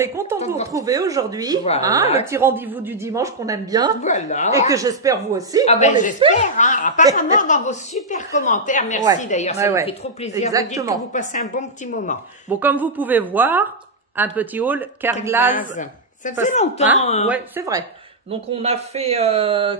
est content de vous retrouver aujourd'hui. Voilà. Hein, le petit rendez-vous du dimanche qu'on aime bien. Voilà. Et que j'espère vous aussi. Ah ben j'espère, hein. Apparemment dans vos super commentaires, merci d'ailleurs, ça me fait trop plaisir. Exactement. Vous dites que vous passez un bon petit moment. Bon, comme vous pouvez voir, un petit haul Carglass. Ça faisait longtemps. Hein. Ouais, c'est vrai. Donc on a fait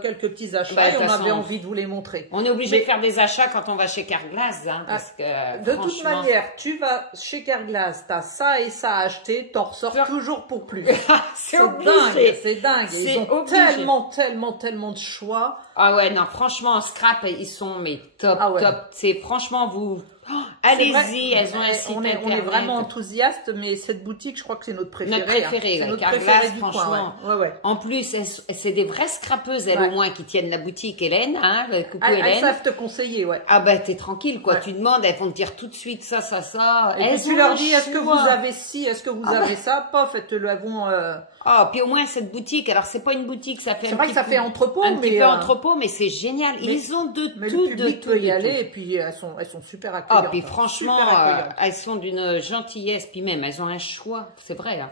quelques petits achats et on avait envie de vous les montrer. On est obligé de faire des achats quand on va chez Carglass, hein, parce que de toute manière, tu vas chez Carglass, t'as ça et ça à acheter, t'en ressors toujours pour plus. C'est dingue, c'est dingue. Ils ont tellement de choix. Ah ouais, non, franchement, en scrap, ils sont mais top, top. C'est franchement vous. Oh, allez-y, elles ont un site internet. On est vraiment enthousiastes, mais cette boutique, je crois que c'est notre préférée. Notre préférée, c'est notre Carglass, préférée du franchement. coin, ouais. En plus, c'est des vraies scrapeuses, elles au moins, qui tiennent la boutique, Hélène. Hein, coucou Hélène. Elles savent te conseiller, ouais. Ah bah t'es tranquille, quoi. Tu demandes, elles vont te dire tout de suite ça. Et puis tu leur dis, est-ce que vous avez ci, est-ce que vous avez ça, pof, elles te l'avons. Ah, puis au moins cette boutique, alors c'est pas une boutique, ça fait c'est vrai que ça fait entrepôt, un petit peu entrepôt, mais c'est génial. Ils ont de tout, le public peut y aller, et puis elles sont super accueillantes. Ah, puis franchement, elles sont d'une gentillesse, puis même elles ont un choix, c'est vrai. Hein.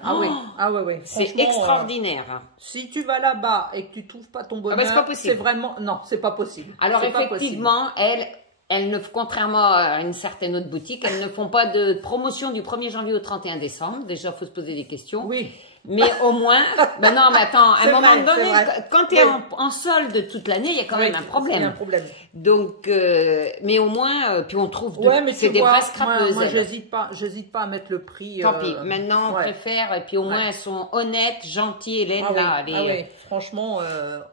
Ah ouais. C'est extraordinaire. Si tu vas là-bas et que tu trouves pas ton bonheur, c'est pas possible. C'est vraiment non, c'est pas possible. Alors effectivement, elles ne, contrairement à une certaine autre boutique, elles ne font pas de promotion du 1er janvier au 31 décembre. Déjà, faut se poser des questions. Oui. Mais au moins, ben non, mais attends, à un moment donné, quand tu es en solde toute l'année, il y a quand même un problème. Il y a un problème. Donc, mais au moins, puis on trouve c'est des vraies scrapeuses. Moi, j'hésite pas à mettre le prix. Tant pis. Maintenant, on préfère, et puis au moins, elles sont honnêtes, gentilles, Hélène, là. Franchement.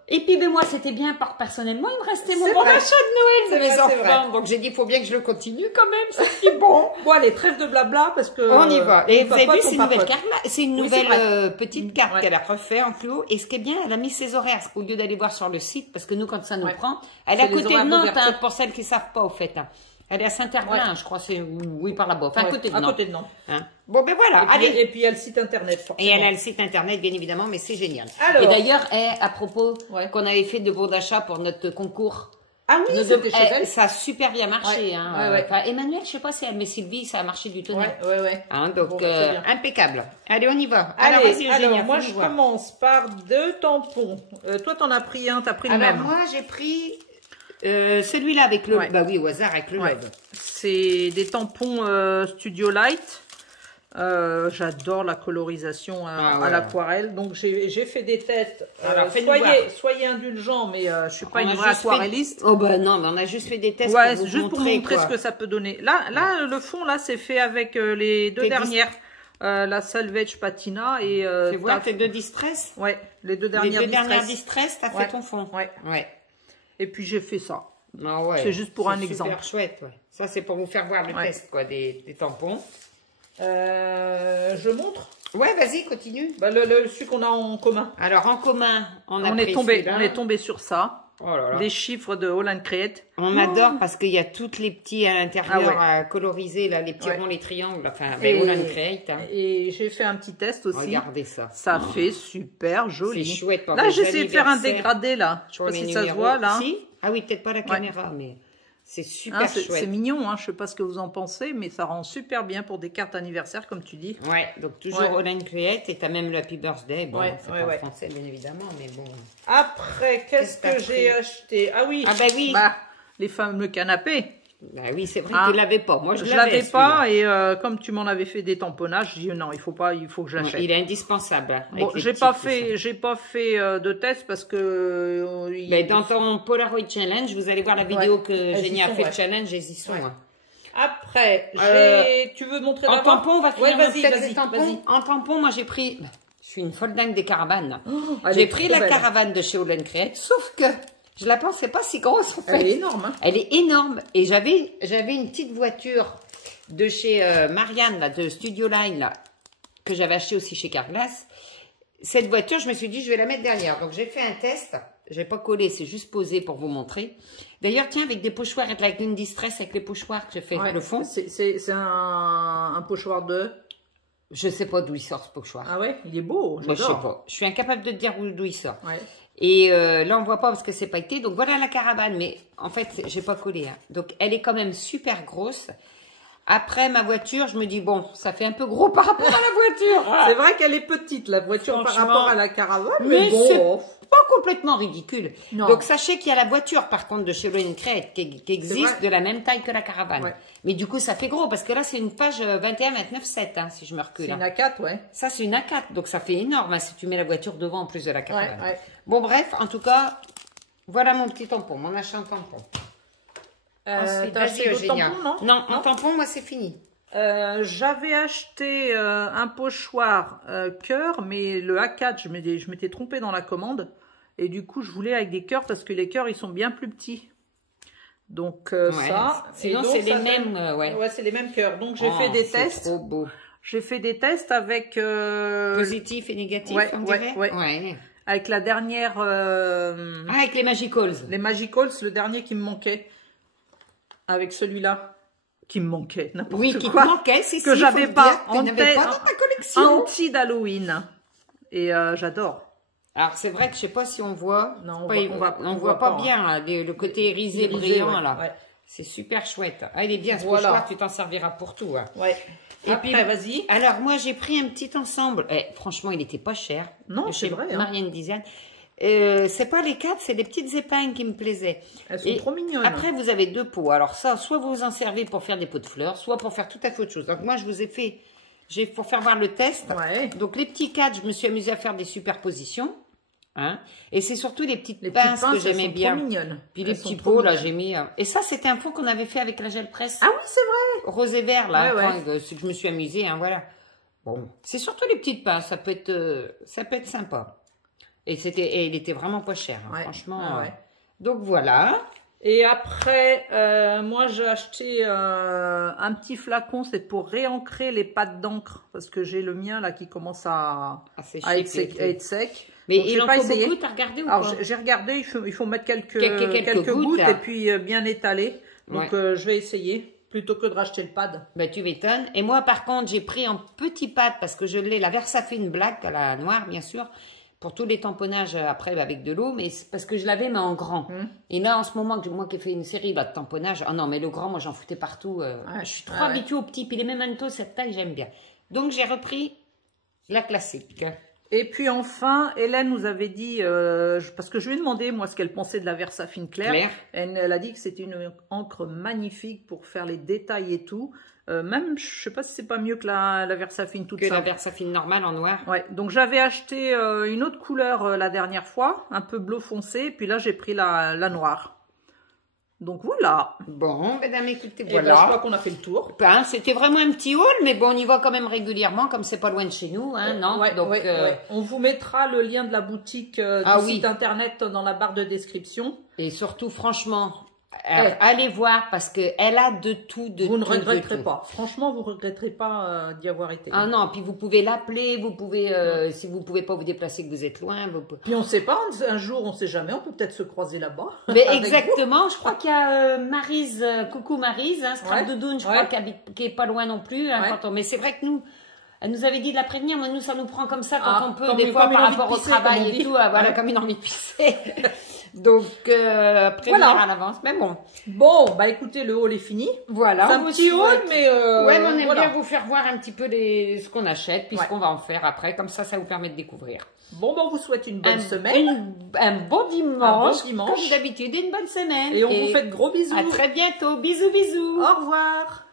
Et puis, ben, moi, c'était bien, personnellement, il me restait mon bon achat de Noël de mes enfants. Donc, j'ai dit, il faut bien que je le continue quand même, c'est si bon. Bon, allez, trêve de blabla, parce que. On y va. Et vous avez vu, c'est une nouvelle carte, là. C'est une nouvelle petite carte qu'elle a refait en fluo. Et ce qui est bien, elle a mis ses horaires. Au lieu d'aller voir sur le site, parce que nous, quand ça nous prend, elle est à côté de Nantes, hein, pour celles qui savent pas, au fait. Hein. Elle est à Saint-Herblain, je crois, c'est, oui, par là-bas. Enfin, à côté de Nantes. Hein. Bon, ben voilà, allez. Et puis, il y a le site internet, forcément. Et elle a le site internet, bien évidemment, mais c'est génial. Alors, et d'ailleurs, à propos, qu'on avait fait de bons d'achat pour notre concours. Ah oui, c'était chez elle. Ça a super bien marché. Hein. Enfin, Emmanuel, je sais pas si elle, mais Sylvie, ça a marché du tonnerre. Hein, donc, impeccable. Allez, on y va. Allez, alors moi, je commence par 2 tampons. Toi, t'en as pris un, t'as pris le même. Alors, moi, j'ai pris celui-là avec le... Bah oui, au hasard, avec le love. C'est des tampons Studio Light. J'adore la colorisation à l'aquarelle. Donc j'ai fait des tests. Alors, soyez indulgents, mais je suis pas une vraie aquarelliste. Oh bah non, mais on a juste fait des tests pour montrer ce que ça peut donner. Là, le fond là, c'est fait avec les 2 dernières. La Salvage Patina et tu vois tes 2 Distress. Ouais, les 2 dernières. Les 2 dernières Distress, t'as fait ton fond. Ouais. Et puis j'ai fait ça. Ah ouais. C'est juste pour un exemple. Super chouette. Ça c'est pour vous faire voir le test quoi des tampons. Je montre. Ouais, vas-y, continue. Bah, celui qu'on a en commun. Alors en commun, on est tombé sur ça. Oh là là. Des chiffres de All & Create. On adore parce qu'il y a toutes les petits à l'intérieur colorisés, là, les petits ronds, les triangles, enfin, avec All & Create. Hein. Et j'ai fait un petit test aussi. Regardez ça. Ça fait super joli. C'est chouette. Là, j'ai essayé de faire un dégradé, là. Je sais pas si ça se voit, là. Si ah oui, peut-être pas la caméra, mais c'est super chouette. C'est mignon, hein. Je sais pas ce que vous en pensez, mais ça rend super bien pour des cartes anniversaires, comme tu dis. Ouais, donc toujours All & Create, et t'as même le Happy Birthday. Bon, c'est pas en français, bien évidemment, mais bon. Après, qu'est-ce que j'ai acheté? Ah oui. Ah bah oui. Les fameux canapés. Bah oui, c'est vrai que tu l'avais pas. Moi, je l'avais pas, et comme tu m'en avais fait des tamponnages, je dis non, il faut que j'achète. Il est indispensable. Bon, j'ai pas fait de test parce que. Mais dans ton Polaroid Challenge, vous allez voir la vidéo que Jenny a fait le challenge, elles y sont. Après, tu veux montrer en tampon, on va finir vas-y. En tampon, moi j'ai pris. Je suis une folle dingue des caravanes. J'ai pris la caravane de chez All & Create, sauf que. Je la pensais pas si grosse en fait. Elle est énorme. Hein. Elle est énorme. Et j'avais une petite voiture de chez Marianne, là, de Studio Line, là, que j'avais acheté aussi chez Carglass. Cette voiture, je me suis dit, je vais la mettre derrière. Donc j'ai fait un test. Je n'ai pas collé, c'est juste posé pour vous montrer. D'ailleurs, tiens, avec des pochoirs, avec une Distress, avec les pochoirs que j'ai fait le fond. C'est un pochoir de... Je sais pas d'où il sort ce pochoir. Ah ouais, il est beau. Moi, je sais pas. Je suis incapable de te dire d'où il sort. Ouais. Et là, on voit pas parce que c'est pas été. Donc, voilà la caravane. Mais en fait, j'ai pas collé. Hein. Donc, elle est quand même super grosse. Après, ma voiture, je me dis, bon, ça fait un peu gros par rapport à la voiture. C'est vrai qu'elle est petite, la voiture, par rapport à la caravane. Mais bon, c'est pas complètement ridicule. Non. Donc, sachez qu'il y a la voiture, par contre, de chez Crête qui existe de la même taille que la caravane. Ouais. Mais du coup, ça fait gros, parce que là, c'est une page 21-29-7, hein, si je me recule. C'est une A4, ouais. Ça, c'est une A4, donc ça fait énorme, hein, si tu mets la voiture devant en plus de la caravane. Ouais, ouais. Bon, bref, en tout cas, voilà mon petit tampon, mon achat en tampon. T'as acheté d'autres tampons, non? Non, en tampon, moi, c'est fini. J'avais acheté un pochoir cœur, mais le A4, je m'étais trompée dans la commande. Et du coup, je voulais avec des cœurs parce que les cœurs, ils sont bien plus petits. Donc, ça. Sinon, c'est les mêmes. Ouais, c'est les mêmes cœurs. Donc, j'ai fait des tests. Trop beau. J'ai fait des tests avec. Positif et négatif, on dirait. Ouais. Avec la dernière. Avec les Magicals. Les Magicals, le dernier qui me manquait. Avec celui-là. Qui me manquait, n'importe quoi. Oui, qui te manquait, c'est que j'avais pas en dans ta collection. Anti d'Halloween. Et j'adore. Alors, c'est vrai que je sais pas si on voit. Non, on voit pas bien, là, le côté irisé brillant, là. Ouais. C'est super chouette. Ah, il est bien, ce pochoir, tu t'en serviras pour tout. Hein. Ouais. Et après, puis, vas-y. Alors, moi, j'ai pris un petit ensemble. Franchement, il était pas cher. Non, c'est vrai. Marianne Design. C'est pas les 4, c'est des petites épingles qui me plaisaient. Elles sont trop mignonnes. Après, vous avez 2 pots. Alors ça, soit vous en servez pour faire des pots de fleurs, soit pour faire tout à fait autre chose. Donc moi, je vous ai fait, pour faire voir le test. Ouais. Donc les petits 4, je me suis amusée à faire des superpositions. Hein. Et c'est surtout les petites pinces que j'aimais bien. Trop mignonnes. Puis les petits pots, là, j'ai mis. Et ça, c'était un pot qu'on avait fait avec la gel presse. Ah oui, c'est vrai. Rose et vert, là. C'est que je me suis amusée, hein, voilà. Bon, c'est surtout les petites pinces. Ça peut être sympa. Et il était vraiment pas cher, hein, franchement. Ouais. Donc voilà. Et après, moi j'ai acheté un petit flacon, c'est pour réancrer les pâtes d'encre, parce que j'ai le mien là qui commence à être sec. Mais donc, il en faut beaucoup, t'as regardé ou pas? Alors j'ai regardé, il faut mettre quelques gouttes et puis bien étaler. Donc je vais essayer. Plutôt que de racheter le pad. Ben, tu m'étonnes. Et moi par contre, j'ai pris un petit pad parce que je l'ai, la Versafine Black, la noire bien sûr. Pour tous les tamponnages après avec de l'eau, mais c'est parce que je l'avais mais en grand. Et là en ce moment, moi qui ai fait une série là, de tamponnages, oh non mais le grand, moi j'en foutais partout. Je suis trop habituée au petit, puis les Memento, cette taille j'aime bien. Donc j'ai repris la classique. Et puis enfin, Hélène nous avait dit, parce que je lui ai demandé moi ce qu'elle pensait de la Versafine Claire. Elle a dit que c'était une encre magnifique pour faire les détails et tout. Même, je sais pas si c'est pas mieux que la Versafine toute simple. Que la Versafine normale en noir. Ouais, donc j'avais acheté une autre couleur la dernière fois, un peu bleu foncé, puis là j'ai pris la noire. Donc voilà. Bon, mesdames, écoutez, voilà. Ben, je crois qu'on a fait le tour. Ben, c'était vraiment un petit haul, mais bon, on y va quand même régulièrement, comme c'est pas loin de chez nous, hein, non? Donc, on vous mettra le lien de la boutique site internet dans la barre de description. Et surtout, franchement, allez voir parce que elle a de tout, vous ne regretterez pas. Franchement, vous ne regretterez pas d'y avoir été. Ah non, puis vous pouvez l'appeler, vous pouvez, si vous ne pouvez pas vous déplacer, que vous êtes loin. Puis on ne sait pas, un jour, on ne sait jamais, on peut peut-être se croiser là-bas. Mais exactement, je crois qu'il y a Maryse, coucou Maryse, hein, Strap Doudoune, je crois, qui est pas loin non plus. Hein, mais c'est vrai que nous, elle nous avait dit de la prévenir, mais nous, ça nous prend comme ça quand on peut, des fois, par rapport au travail et tout, voilà, comme une envie de pisser. Donc, prévenir à l'avance, mais bon. Bon, bah écoutez, le haul est fini. Voilà. C'est un petit haul, mais ouais, mais on aime bien vous faire voir un petit peu ce qu'on achète, puis ce qu'on va en faire après. Comme ça vous permet de découvrir. Bon, on vous souhaite une bonne semaine. Un bon dimanche. Comme d'habitude, et une bonne semaine. Et on vous fait de gros bisous. À très bientôt. Bisous, bisous. Au revoir.